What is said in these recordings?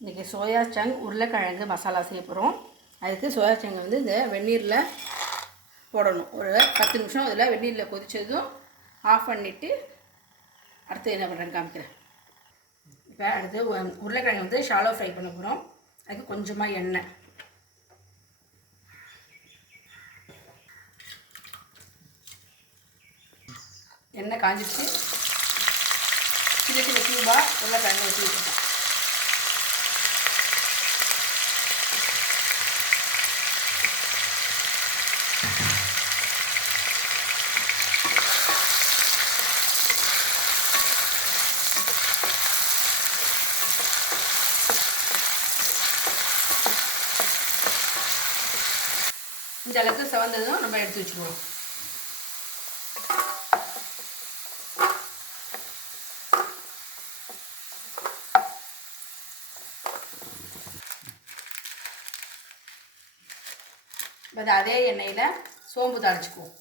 இன்றைக்கி soya chunk உருளைக்கிழங்கு மசாலா செய்ய போகிறோம். அதுக்கு சோயா சங்கை வந்து இந்த வெந்நீரில் போடணும். ஒரு 10 நிமிஷம் அதில் வெந்நீரில் கொதித்ததும் ஆஃப் பண்ணிவிட்டு அடுத்து என்ன பண்ணுறேன்னு காமிக்கிறேன். இப்போ அடுத்து உருளைக்கிழங்கு வந்து ஷாலோ ஃப்ரை பண்ண போகிறோம். அதுக்கு கொஞ்சமாக எண்ணெய் காஞ்சிச்சு. சின்ன சின்ன கியூபாக உருளைக்கிழங்கு வச்சு வச்சுருக்கேன். இந்த அளவுக்கு செவந்ததும் நம்ம எடுத்து வச்சுக்குவோம். இப்போ அதே எண்ணெயில் சோம்பு தாளிச்சுக்குவோம்.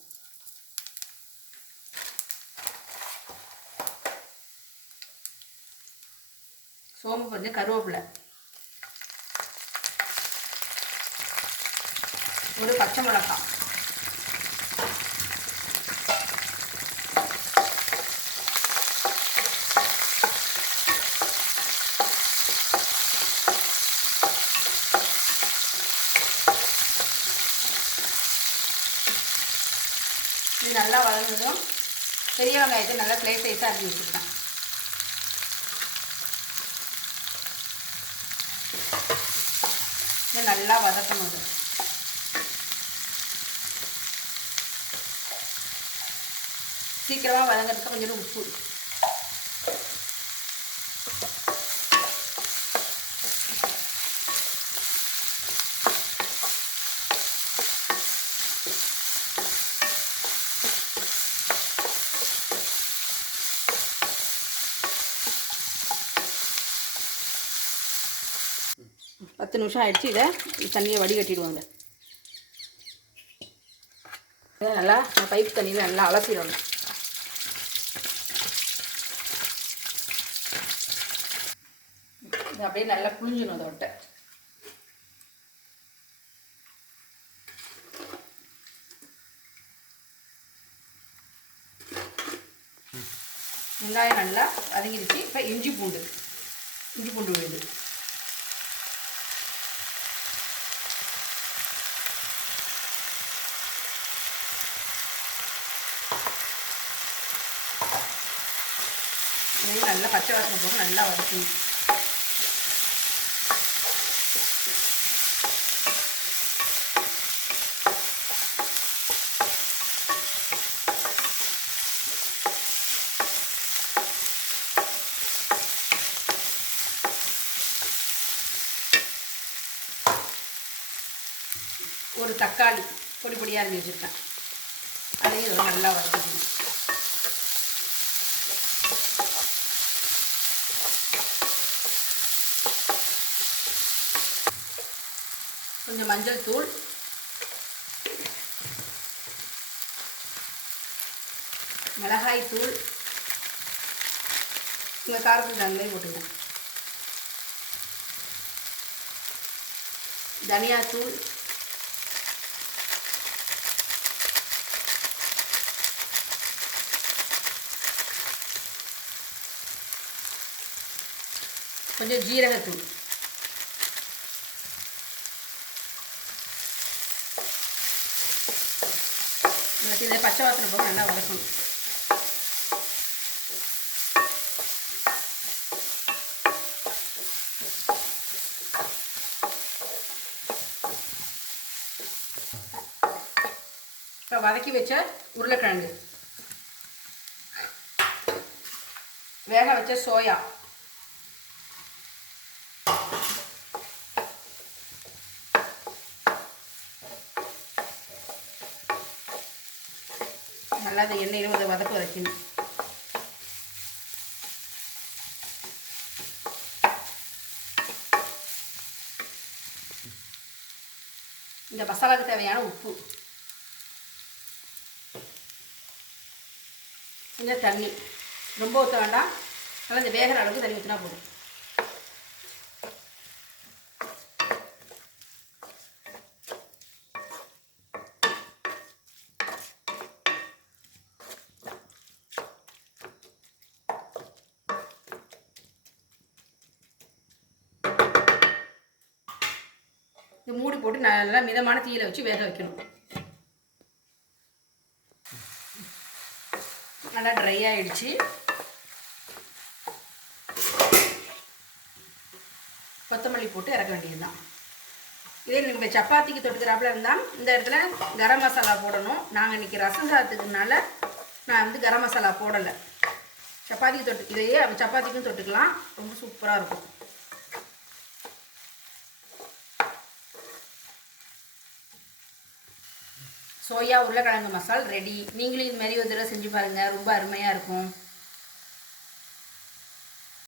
சோம்பு கொஞ்சம் கருவேப்பிலை, ஒரு பச்சை மிளகாய், இது நல்லா வளர்ந்ததும் பெரிய வெங்காயத்தை நல்லா ஸ்லைஸ் சைஸாக அரிஞ்சு வச்சுருக்கேன். இது நல்லா வதக்கணும். சீக்கிரமாக வதங்கிறதுக்கு கொஞ்சம் உப்பு, பத்து நிமிஷம் ஆயிடுச்சு. இதை தண்ணியை வடிகட்டிடுவாங்க. இதை நல்லா பைப் தண்ணியில் நல்லா அலசிடணும். இது அப்படியே நல்லா புழிஞ்சிடும். அதை விட்ட வெங்காயம் நல்லா வதங்கிடுச்சு. இப்போ இஞ்சி பூண்டு விழுது, நல்லா பச்சை வாசனை போக நல்லா வதக்கணும். ஒரு தக்காளி பொடி பொடியாக அரிஞ்சு வச்சுருக்கேன். அதையும் இதோட நல்லா வதக்கணும். கொஞ்சம் மஞ்சள் தூள், மிளகாய் தூள், உங்கள் காரத்துக்கு தகுந்த போட்டுக்கணும். தனியாத்தூள், கொஞ்சம் ஜீரகத்தூள், இதை பச்சை வாசனை போக நல்லா வதக்கணும். இப்போ வதக்கி வச்ச உருளைக்கிழங்கு, வேக வச்ச சோயா, நல்லா அந்த எண்ணெயிலும் அதை வதக்கணும். இந்த மசாலாவுக்கு தேவையான உப்பு, கொஞ்சம் தண்ணி, ரொம்ப ஊற்ற வேண்டாம். நல்லா இந்த வேகிற அளவுக்கு தண்ணி ஊற்றினா போதும். இது மூடி போட்டு நல்லா மிதமான தீயில வச்சு வேக வைக்கணும். நல்லா ட்ரை ஆகிடுச்சு. கொத்தமல்லி போட்டு இறக்க வேண்டியது தான். இதே நீங்கள் சப்பாத்திக்கு தொட்டுக்கிறாப்புல இருந்தால் இந்த இடத்துல கரம் மசாலா போடணும். நாங்கள் இன்றைக்கி ரசம் சாதத்துக்குனால நான் வந்து கரம் மசாலா போடலை. சப்பாத்திக்கு தொட்டு இதையே சப்பாத்திக்கும் தொட்டுக்கலாம். ரொம்ப சூப்பராக இருக்கும். சோயா உருளைக்கிழங்கு மசால் ரெடி. நீங்களும் இது மாதிரி ஒரு தடவை செஞ்சு பாருங்கள். ரொம்ப அருமையாக இருக்கும்.